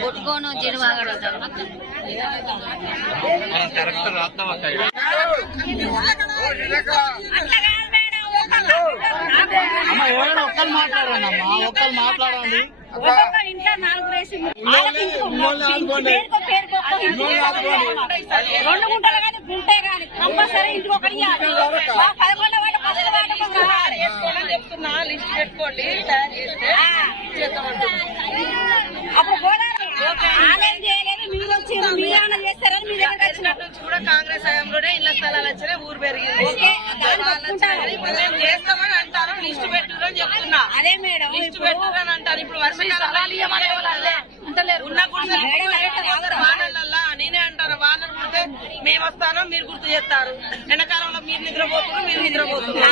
కొట్టుకోను చెడు బాగా ఒక్కరు మాట్లాడండి అమ్మా, ఒక్కరు మాట్లాడండి. ఇంట్లో 4 రేసి 2 గుంటలు కానీ గుంటే కానీ కంపల్సరీ ఇంటికి ఒకటి చెప్తున్నా లిస్ట్ పెట్టుకోండి అప్పుడు ఆలయం చేయలేదు మీరు వచ్చి మీరు చేస్తారని మీరు వచ్చినట్టు కూడా కాంగ్రెస్ హయాంలోనే ఇళ్ల స్థలాలు వచ్చినాయి ఊరు పెరిగింది మేము చేస్తామని అంటారు లిస్ట్ పెట్టుదని చెప్తున్నా అదే మేడం లిస్ట్ పెట్టుదని అంటారు ఇప్పుడు వర్షకాలం ఉన్న వానలల్లా నేనే అంటారు వానలు పుడితే మేము వస్తాను మీరు గుర్తు చేస్తారు ఎండాకాలంలో మీరు నిద్రపోతున్నారు మీరు నిద్రపోతున్నారు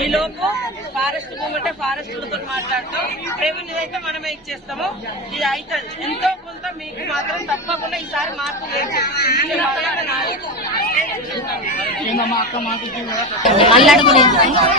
ఈ లోపు ఫారెస్ట్ భూమి అంటే ఫారెస్ట్లతో మాట్లాడతాం రెవెన్యూ అయితే మనమే ఇచ్చేస్తాము ఇది అవుతుంది ఎంతో కొంత మీకు మాత్రం తప్పకుండా ఈసారి మార్పు అక్క మాకు